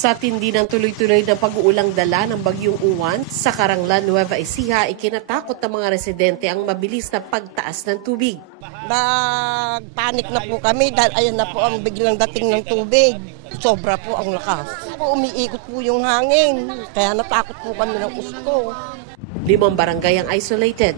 Sa tindi ng tuloy-tuloy na pag-uulang dala ng Bagyong Uwan sa Caranglan, Nueva Ecija, ikinatakot ng mga residente ang mabilis na pagtaas ng tubig. Nagpanik na po kami dahil ayan na po ang biglang dating ng tubig. Sobra po ang lakas. Umiikot po yung hangin, kaya natakot po kami ng gusto. 5 barangay ang isolated.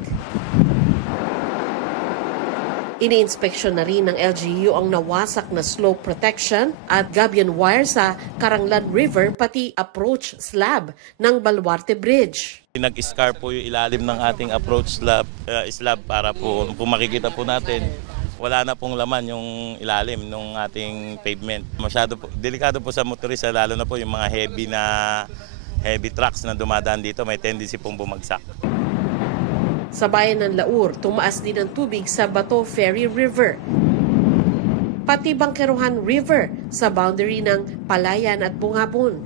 Ini-inspeksyon na rin ng LGU ang nawasak na slope protection at gabion wire sa Caranglan River pati approach slab ng Baluarte Bridge. Nag-scar po yung ilalim ng ating approach slab para po kung makikita po natin, wala na pong laman yung ilalim ng ating pavement. Masyado po, delikado po sa motorista, lalo na po yung mga heavy trucks na dumadaan dito, may tendency pong bumagsak. Sa bayan ng Laur, tumaas din ang tubig sa Bato Ferry River. Pati Bangkeruhan River sa boundary ng Palayan at Bungabon.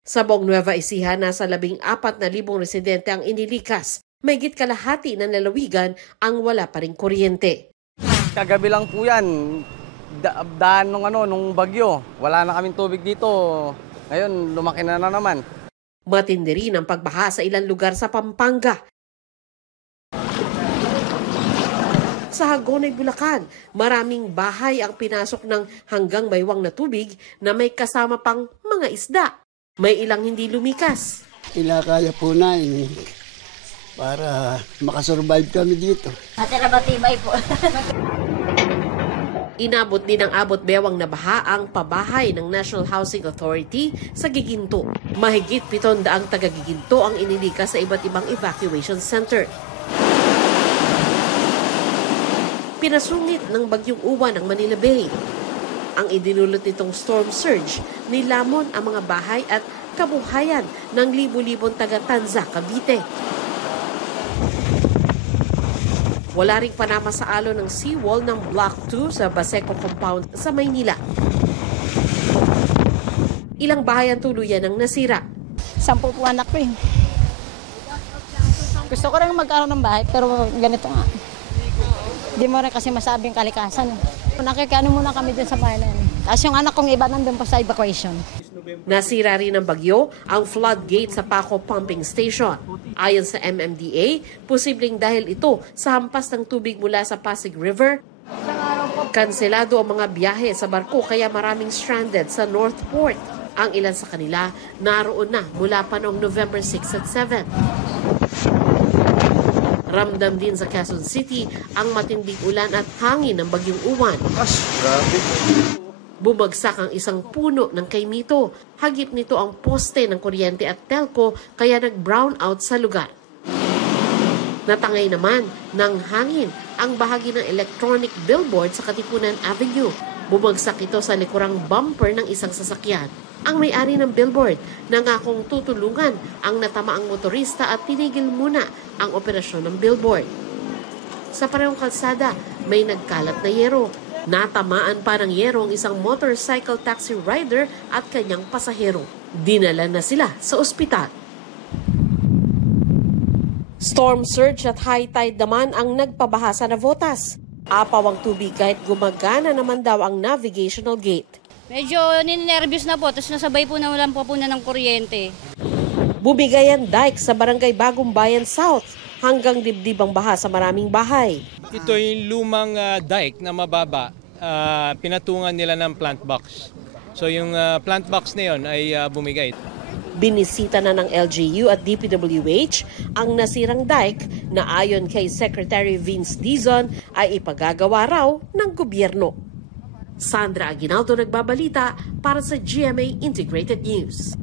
Sa buong Nueva Ecija, nasa 14,000 residente ang inilikas. Mahigit kalahati ng lalawigan ang wala pa ring kuryente. Kagabi lang po yan, daan nung bagyo. Wala na kaming tubig dito. Ngayon, lumaki na naman. Matindi rin ang pagbaha sa ilang lugar sa Pampanga. Sa Hagonoy, Bulacan, maraming bahay ang pinasok ng hanggang baywang na tubig na may kasama pang mga isda. May ilang hindi lumikas. Kinakaya po namin para makasurvive kami dito. Matibay po. Inabot din ng abot bewang na baha ang pabahay ng National Housing Authority sa Giginto. Mahigit 700 taga-Giginto ang inilikas sa iba't ibang evacuation center. Pinasungit ng Bagyong Uwan ang Manila Bay. Ang idinulot nitong storm surge, nilamon ang mga bahay at kabuhayan ng libu-libong taga-Tanza, Cavite. Wala ring panama sa alo ng seawall ng Block 2 sa Baseco Compound sa Maynila. Ilang bahay ang tuluyan ang nasira. 10 po anak ko eh. Gusto ko rin magkaroon ng bahay pero ganito nga. Hindi mo rin kasi masabing kalikasan. Nakikano muna kami dun sa bahay na yun. Tapos yung anak kong iba nandun pa sa evacuation. Nasira rin ng bagyo ang floodgate sa Paco Pumping Station. Ayon sa MMDA, posibleng dahil ito sa hampas ng tubig mula sa Pasig River. Kanselado ang mga biyahe sa barko kaya maraming stranded sa North Port. Ang ilan sa kanila naroon na mula pa noong November 6 at 7. Ramdam din sa Quezon City ang matinding ulan at hangin ng Bagyong Uwan. Bumagsak ang isang puno ng kaimito. Hagip nito ang poste ng kuryente at telco kaya nag-brown out sa lugar. Natangay naman ng hangin ang bahagi ng electronic billboard sa Katipunan Avenue. Bumagsak ito sa likurang bumper ng isang sasakyan. Ang may-ari ng billboard nangakong tutulungan ang natamaang motorista at tinigil muna ang operasyon ng billboard. Sa parehong kalsada, may nagkalat na yero. Natamaan pa ng yero ang isang motorcycle taxi rider at kanyang pasahero. Dinala na sila sa ospital. Storm surge at high tide naman ang nagpabaha sa Navotas. Apaw ang tubig kahit gumagana naman daw ang navigational gate. Medyo ninervyos na po, tapos nasabay po na walang po na ng kuryente. Bumigay ang dike sa Barangay Bagong Bayan South hanggang dibdib ang baha sa maraming bahay. Ito yung lumang dike na mababa, pinatungan nila ng plant box. So yung plant box na yun ay bumigay. Binisita na ng LGU at DPWH ang nasirang dike na ayon kay Secretary Vince Dizon ay ipagagawa raw ng gobyerno. Sandra Aguinaldo nagbabalita para sa GMA Integrated News.